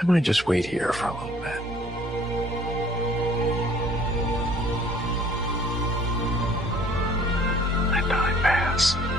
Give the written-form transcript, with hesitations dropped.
I might just wait here for a little bit. Let time pass.